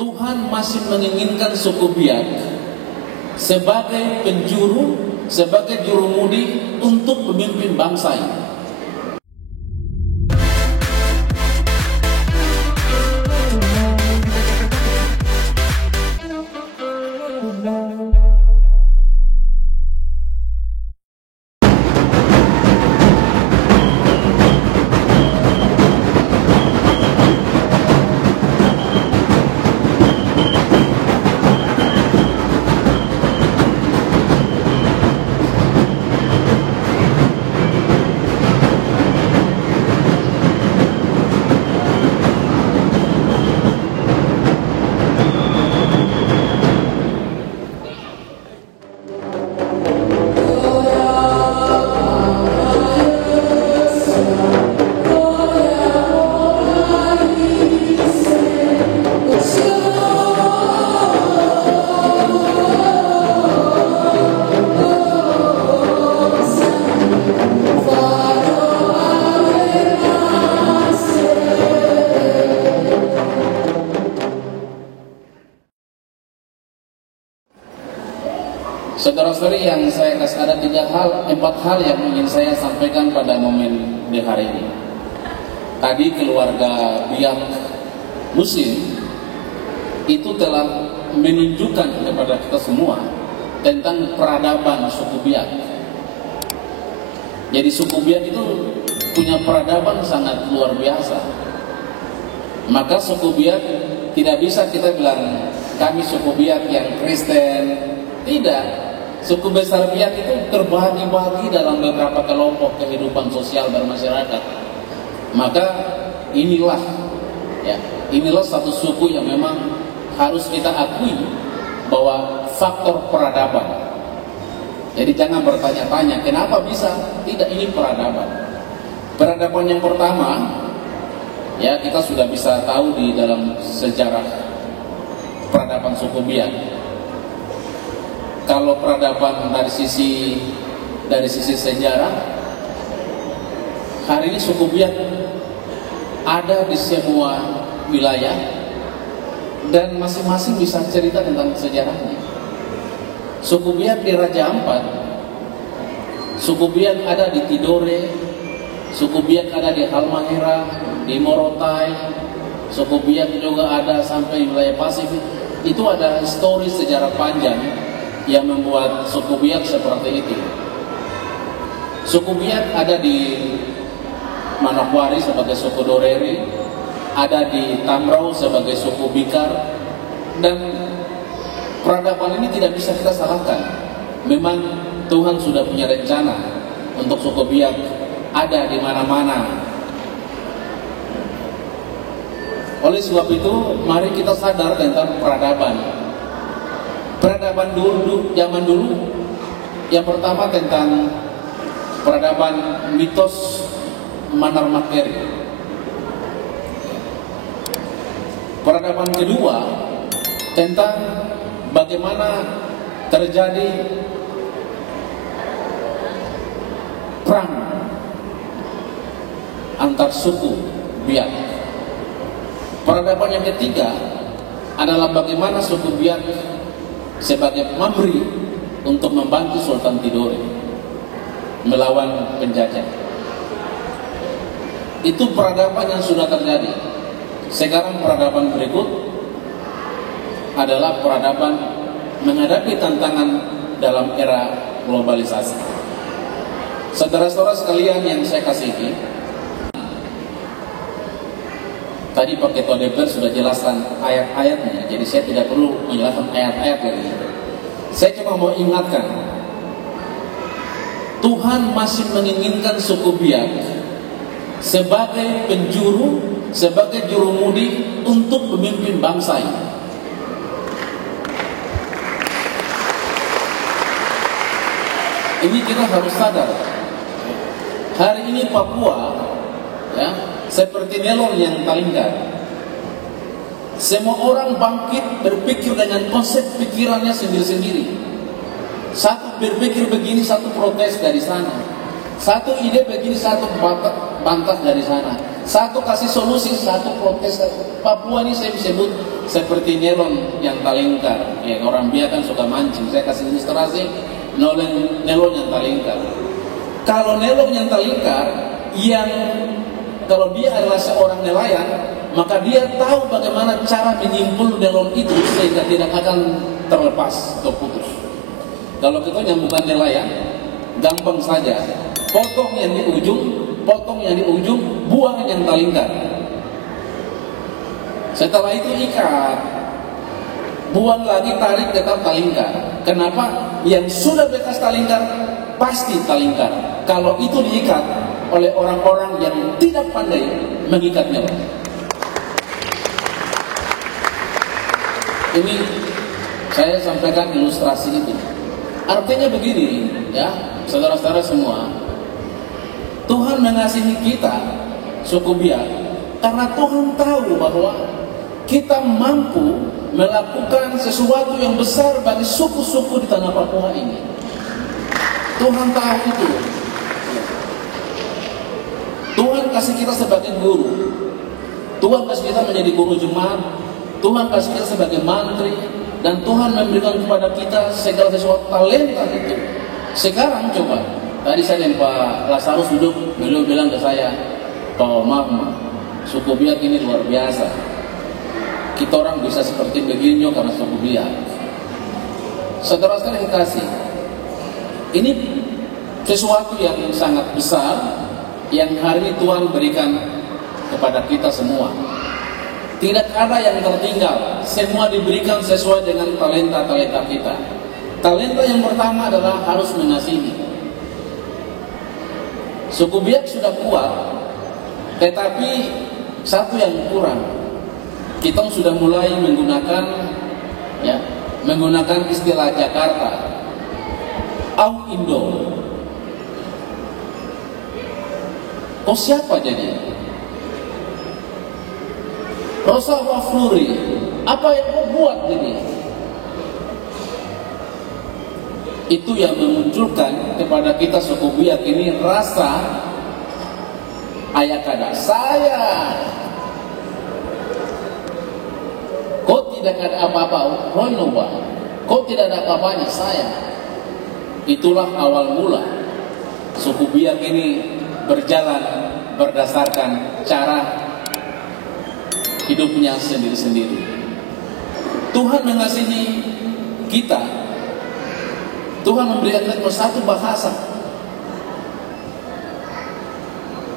Tuhan masih menginginkan suku Biak sebagai penjuru, sebagai jurumudi untuk pemimpin bangsa ini. Saudara-saudari yang saya kasih, ada 4 hal yang ingin saya sampaikan pada momen di hari ini. Tadi keluarga Biak Muslim itu telah menunjukkan kepada kita semua tentang peradaban suku Biak. Jadi suku Biak itu punya peradaban sangat luar biasa. Maka suku Biak tidak bisa kita bilang kami suku Biak yang Kristen. Tidak. Suku besar Biak itu terbagi-bagi dalam beberapa kelompok kehidupan sosial bermasyarakat. Maka inilah satu suku yang memang harus kita akui bahwa faktor peradaban. Jadi jangan bertanya-tanya kenapa bisa, tidak, ini peradaban. Peradaban yang pertama, ya kita sudah bisa tahu di dalam sejarah peradaban suku Biak. Kalau peradaban dari sisi sejarah, hari ini suku Biak ada di semua wilayah dan masing-masing bisa cerita tentang sejarahnya. Suku Biak di Raja Ampat, suku Biak ada di Tidore, suku Biak ada di Halmahera, di Morotai, suku Biak juga ada sampai wilayah Pasifik. Itu ada histori sejarah panjang yang membuat suku Biak seperti itu. Suku Biak ada di Manokwari sebagai suku Doreri, ada di Tamrau sebagai suku Bikar, dan peradaban ini tidak bisa kita salahkan. Memang Tuhan sudah punya rencana untuk suku Biak ada di mana-mana. Oleh sebab itu, mari kita sadar tentang peradaban. Peradaban zaman dulu, yang pertama tentang peradaban mitos Manar Makeri. Peradaban kedua tentang bagaimana terjadi perang antar suku Biak. Peradaban yang ketiga adalah bagaimana suku Biak sebagai pamrih untuk membantu Sultan Tidore melawan penjajah. Itu peradaban yang sudah terjadi. Sekarang peradaban berikut adalah peradaban menghadapi tantangan dalam era globalisasi. Saudara-saudara sekalian yang saya kasihi, tadi Pak Ketua DPR sudah jelaskan ayat-ayatnya, jadi saya tidak perlu menjelaskan ayat-ayat lagi. Saya cuma mau ingatkan, Tuhan masih menginginkan suku Biak sebagai penjuru, sebagai jurumudi untuk pemimpin bangsa ini. Ini kita harus sadar. Hari ini Papua, ya, seperti melon yang talingkan. Semua orang bangkit berpikir dengan konsep pikirannya sendiri-sendiri. Satu berpikir begini, satu protes dari sana. Satu ide begini, satu bantah dari sana. Satu kasih solusi, satu protes. Papua ini saya sebut seperti nelon yang talingkar. Ya, orang biasa kan suka mancing. Saya kasih ilustrasi nelon yang talingkar. Kalau nelon yang talingkar, kalau dia adalah seorang nelayan, maka dia tahu bagaimana cara menyimpul nelon itu sehingga tidak akan terlepas atau putus. Kalau kita yang bukan nelayan, gampang saja, potong yang di ujung, buang yang talingkar. Setelah itu ikat, buang lagi, tarik tetap talingkar. Kenapa? Yang sudah bekas talingkar pasti talingkar. Kalau itu diikat oleh orang-orang yang tidak pandai mengikatnya. Ini saya sampaikan ilustrasi itu. Artinya begini, ya, saudara-saudara semua. Tuhan mengasihi kita, suku Biak, karena Tuhan tahu bahwa kita mampu melakukan sesuatu yang besar bagi suku-suku di tanah Papua ini. Tuhan tahu itu. Tuhan kasih kita sebagai guru. Tuhan kasih kita menjadi guru jemaat. Tuhan kasih kita sebagai mantri. Dan Tuhan memberikan kepada kita segala sesuatu talenta itu. Sekarang coba, tadi saya dan Pak Lasarus duduk, beliau bilang ke saya, "Pak Mama, suku Biak ini luar biasa. Kita orang bisa seperti begini karena suku Biak." Saudara-saudara yang kasih, ini sesuatu yang sangat besar yang hari ini Tuhan berikan kepada kita semua. Tidak ada yang tertinggal, semua diberikan sesuai dengan talenta-talenta kita. Talenta yang pertama adalah harus mengasihi. Suku Biak sudah kuat, tetapi satu yang kurang. Kita sudah mulai menggunakan istilah Jakarta, au Indo. Kau siapa jadi? Rosa Wafluri, apa yang kau buat jadi? Itu yang memunculkan kepada kita suku Biak ini rasa ayakada saya. Kau tidak ada apa-apa, kau tidak ada apa-apanya, saya. Itulah awal mula suku Biak ini berjalan berdasarkan cara hidupnya sendiri-sendiri. Tuhan mengasihi kita. Tuhan memberikan kita satu bahasa.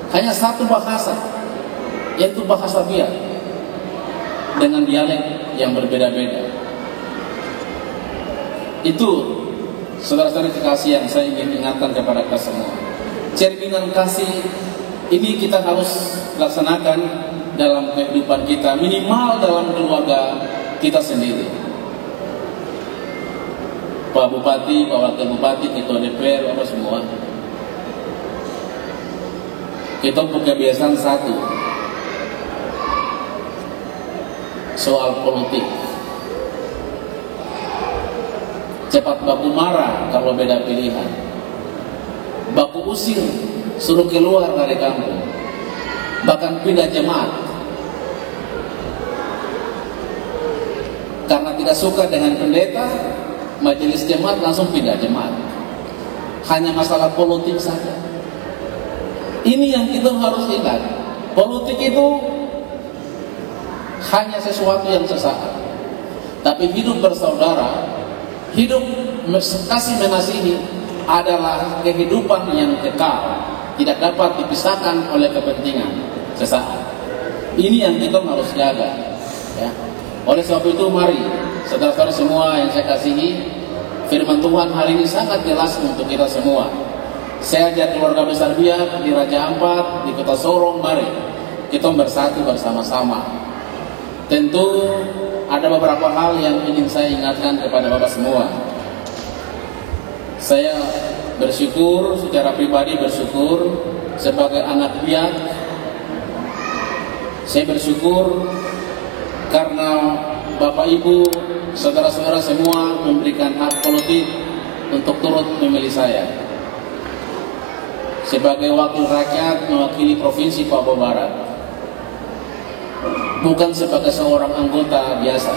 Hanya satu bahasa, yaitu bahasa Biak, dengan dialek yang berbeda-beda. Itu saudara-saudara kekasih yang saya ingin ingatkan kepada kita semua. Cerminan kasih ini kita harus laksanakan dalam kehidupan kita, minimal dalam keluarga kita sendiri. Pak Bupati, Pak Wakil Bupati, Ketua DPR, apa semua, kita punya kebiasaan satu, soal politik. Cepat baku marah kalau beda pilihan, baku usir, suruh keluar dari kampung, bahkan pindah jemaat. Karena tidak suka dengan pendeta, majelis jemaat langsung pindah jemaat. Hanya masalah politik saja. Ini yang kita harus ingat. Politik itu hanya sesuatu yang sesaat. Tapi hidup bersaudara, hidup kasih mengasihi adalah kehidupan yang kekal, tidak dapat dipisahkan oleh kepentingan sesaat. Ini yang kita harus jaga, ya. Oleh sebab itu mari saudara-saudara semua yang saya kasihi, firman Tuhan hari ini sangat jelas untuk kita semua. Saya ajak keluarga besar Biak di Raja Ampat, di Kota Sorong, mari kita bersatu bersama-sama. Tentu ada beberapa hal yang ingin saya ingatkan kepada Bapak semua. Saya bersyukur, secara pribadi bersyukur sebagai anak Biak. Saya bersyukur karena Bapak Ibu, saudara-saudara semua memberikan hak politik untuk turut memilih saya sebagai wakil rakyat mewakili Provinsi Papua Barat. bukan sebagai seorang anggota biasa.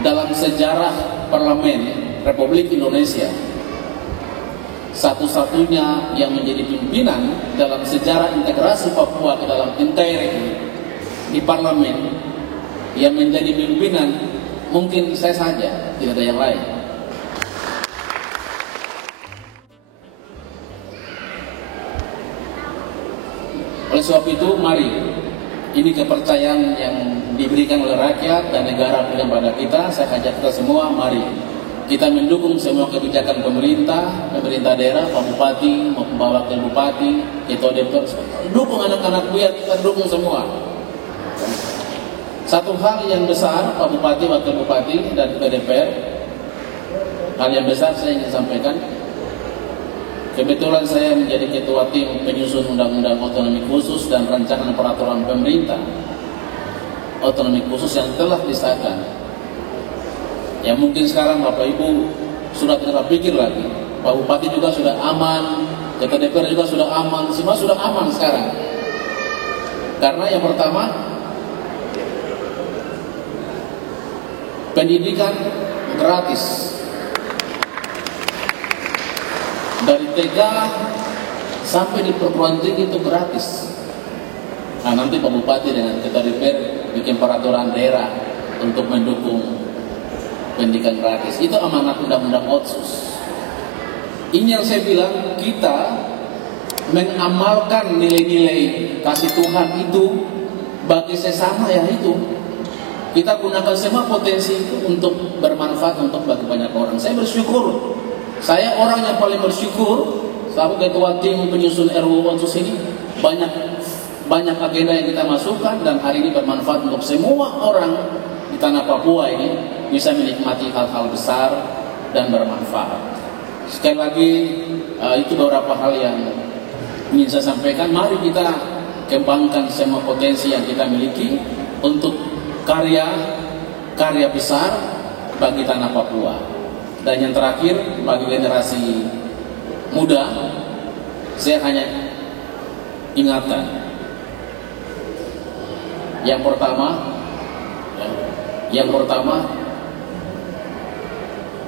Dalam sejarah parlemen Republik Indonesia, satu-satunya yang menjadi pimpinan dalam sejarah integrasi Papua ke dalam NKRI di parlemen, yang menjadi pimpinan mungkin saya saja, tidak ada yang lain. Oleh sebab itu, mari, ini kepercayaan yang diberikan oleh rakyat dan negara kepada kita. Saya ajak kita semua, mari kita mendukung semua kebijakan pemerintah daerah, Pak Bupati, maupun Pak Wakil Bupati, Ketua DPR, dukung anak-anak buyat, kita dukung semua. Satu hal yang besar, Pak Bupati, Wakil Bupati, dan Ketua DPR, hal yang besar saya ingin sampaikan. Kebetulan saya menjadi ketua tim penyusun undang-undang otonomi khusus dan rancangan peraturan pemerintah otonomi khusus yang telah disahkan. Ya mungkin sekarang Bapak Ibu sudah tidak pikir lagi. Pak Bupati juga sudah aman, Ketua DPR juga sudah aman, semua sudah aman sekarang. Karena yang pertama, pendidikan gratis. Dari TK sampai di perguruan tinggi itu gratis. Nah, nanti Pak Bupati dengan Ketua DPR bikin peraturan daerah untuk mendukung pendidikan gratis. Itu amanat undang-undang Otsus. Ini yang saya bilang, kita mengamalkan nilai-nilai kasih Tuhan itu bagi sesama, ya itu. Kita gunakan semua potensi itu untuk bermanfaat untuk bagi banyak orang. Saya bersyukur. Saya orang yang paling bersyukur, selaku ketua tim penyusun RUU Otsus ini, banyak agenda yang kita masukkan dan hari ini bermanfaat untuk semua orang di tanah Papua ini bisa menikmati hal-hal besar dan bermanfaat. Sekali lagi, itu beberapa hal yang ingin saya sampaikan. Mari kita kembangkan semua potensi yang kita miliki untuk karya besar bagi tanah Papua. Dan yang terakhir, bagi generasi muda, saya hanya ingatkan. Yang pertama,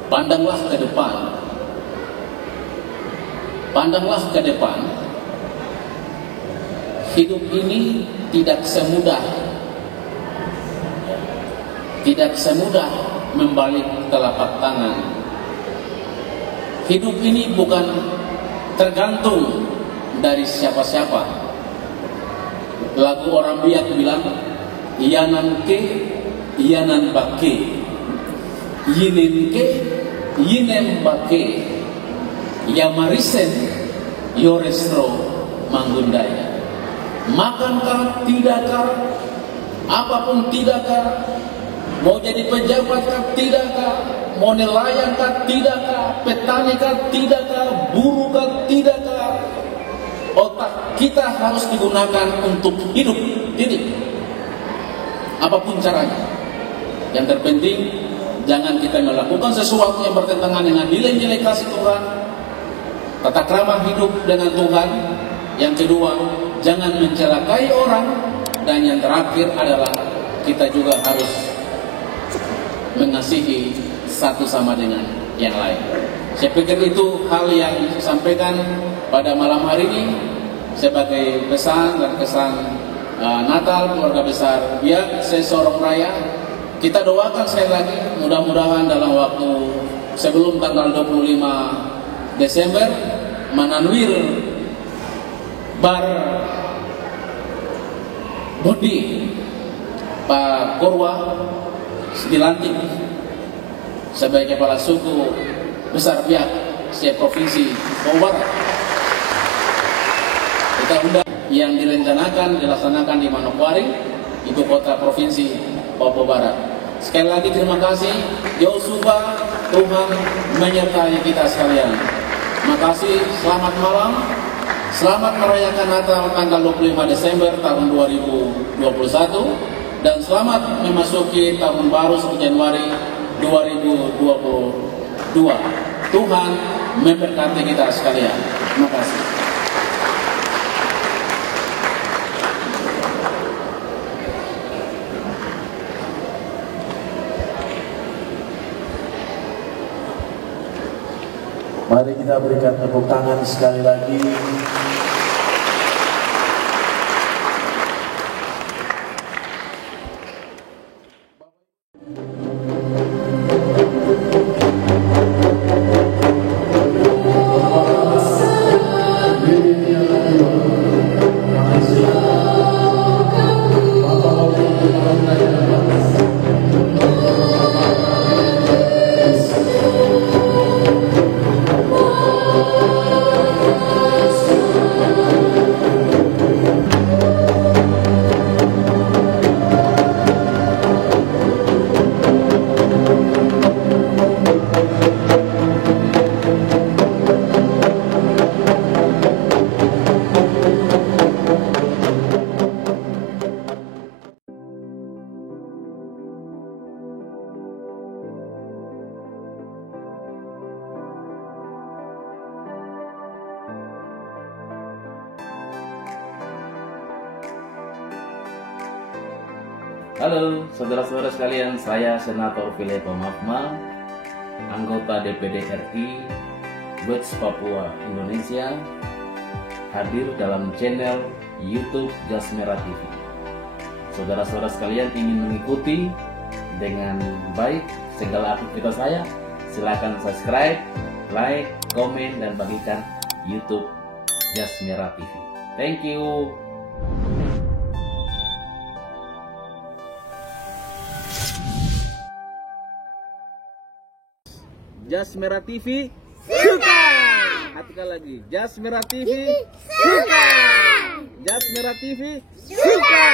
pandanglah ke depan. Pandanglah ke depan. Hidup ini tidak semudah membalik telapak tangan. Hidup ini bukan tergantung dari siapa-siapa. Lagu orang Biak bilang, "Iyanan ke, iyanan bake, yinen ke, yinen bake, yamarisen, yorestro manggundaya." Makankah, tidakkah, apapun tidakkah, mau jadi pejabat kah tidakkah, mau nelayan kah tidakkah, petani kah tidakkah, buruh kah tidakkah, otak kita harus digunakan untuk hidup ini, apapun caranya. Yang terpenting, jangan kita melakukan sesuatu yang bertentangan dengan nilai-nilai kasih Tuhan, tata krama hidup dengan Tuhan. Yang kedua, jangan mencelakai orang. Dan yang terakhir adalah kita juga harus mengasihi satu sama dengan yang lain. Saya pikir itu hal yang saya sampaikan pada malam hari ini sebagai pesan dan kesan Natal keluarga besar Biak Sesorong Raya. Kita doakan sekali lagi, mudah-mudahan dalam waktu sebelum tanggal 25 Desember Mananwir Bar Bodi Pak Korwa dilantik sebagai kepala suku besar Biak se-Provinsi Papua Barat. Kita undang yang dilaksanakan di Manokwari, ibu kota Provinsi Papua Barat. Sekali lagi terima kasih. Yosuba, Tuhan menyertai kita sekalian. Terima kasih, selamat malam. Selamat merayakan Natal tanggal 25 Desember tahun 2021 dan selamat memasuki tahun baru 1 Januari 2022. Tuhan memberkati kita sekalian. Terima kasih. Mari kita berikan tepuk tangan sekali lagi. Halo saudara-saudara sekalian, saya Senator Fileto Magma, anggota DPD RI West Papua Indonesia, hadir dalam channel YouTube Jas Merah TV. Saudara-saudara sekalian ingin mengikuti dengan baik segala aktivitas saya, silakan subscribe, like, komen, dan bagikan YouTube Jas Merah TV. Thank you. Jas Merah TV suka. Hatikan lagi, Jas Merah TV suka. Jas Merah TV suka.